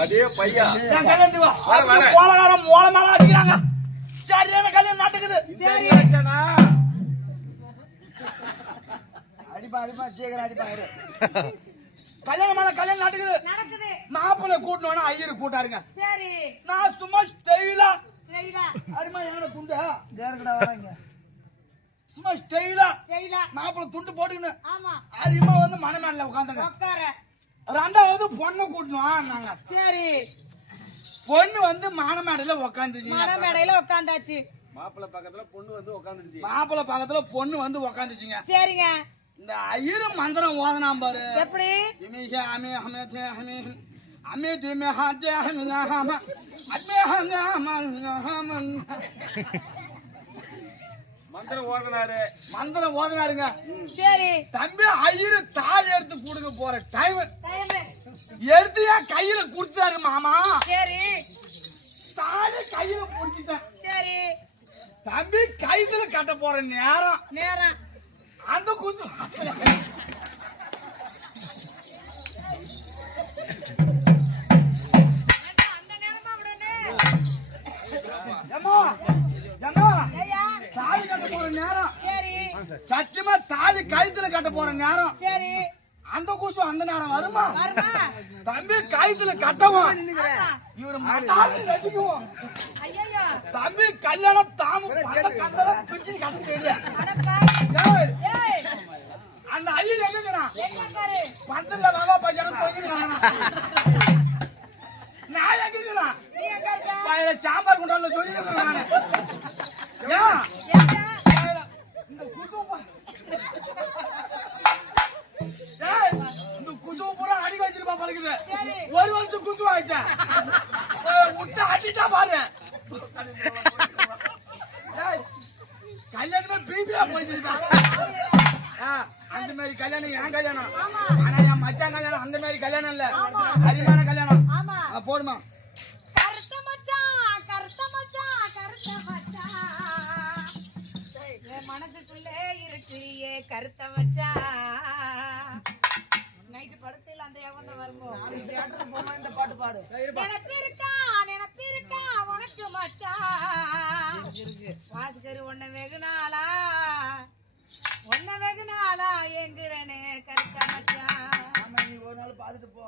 அதே பையா கோலகாரம் மூலமாக அடிக்கிறாங்க. சரியான கல்யாணம் நாட்டுக்குது. அடிப்பா அடிப்பா சீக்கிரம் அடிப்பா. கல்யாணம் நாட்டுக்குது. மாப்பிள்ளை கூட்டணும் ஐயரு கூட்டாருங்க. நான் சும்மா ஸ்டைலா அருமா எங்கட துண்டு தேர்கடா வராங்க. சும்மா ஸ்டைலா மாப்பிள்ளை துண்டு போட்டுக்கணும். அருமா வந்து மணமேடல உட்காந்துங்க. ரெண்டாவது பொண்ணு கூட்டணும் நாங்க. சரி பொண்ணு வந்து மணமேடையில உட்காந்துச்சு. மாப்பிள்ளை பக்கத்துல பொண்ணு வந்து உட்காந்துருச்சு. மாப்பிள்ளை பக்கத்துல பொண்ணு வந்து உட்காந்துச்சுங்க. சரிங்க. இந்த ஐயரு மந்திரம் ஓதனாம் பாரு. எப்படி? மந்திரம் ஓதனாருங்க. சரி தம்பி ஐயரு தாலி எடுத்து கொடுக்க போற டைம் எடுத்து என் கையில குடுத்தாரு மாமா. சரி தாலி கையில புடிச்சிட்டேன். சரி தம்பி கைதுல கட்ட போற நேரம் அந்த குசு தாலி கட்ட போற நேரம். சத்தியமா தாலி கைத்துல கட்ட போற நேரம். சரி அந்த கூசு அந்த நேரம் வருமா? தம்பி கைத்துல கட்டவும் இவரு மட்டாலி ரசிக்குவோம். தம்பி கல்யாணம் தாமு பிரிச்சு கட்ட. அந்த ஐயர் எங்க பந்தல்ல பாபா பையன் போயிருக்கான். நான் எங்க சாம்பார் குண்டால சொல்லி இந்த குசு பூரா அடி வச்சிருப்பா பழகுது. ஒரு வருஷம் குசு ஆயிடுச்சா விட்டு அடிச்சா பாரு. கல்யாணமே பிபியா போயிடுச்சு. அந்த மாதிரி கல்யாணம் என் கல்யாணம். ஆனா என் மச்சான் கல்யாணம் அந்த மாதிரி கல்யாணம் இல்ல. அரிமான கல்யாணம். போடுமா மனசுக்குள்ளே இருக்கு கருத்த மச்சான். நைட்டு படுக்கையில அந்த ஏவந்த வரும்போது இந்த பாட்டு பாடு. நினைப்பிருக்கா உனக்கு மச்சான். வாசுகரு ஒன்ன வெகுனாளா எங்குறனே கருத்த மச்சான். நீ ஒரு நாள் பாத்துட்டு போ.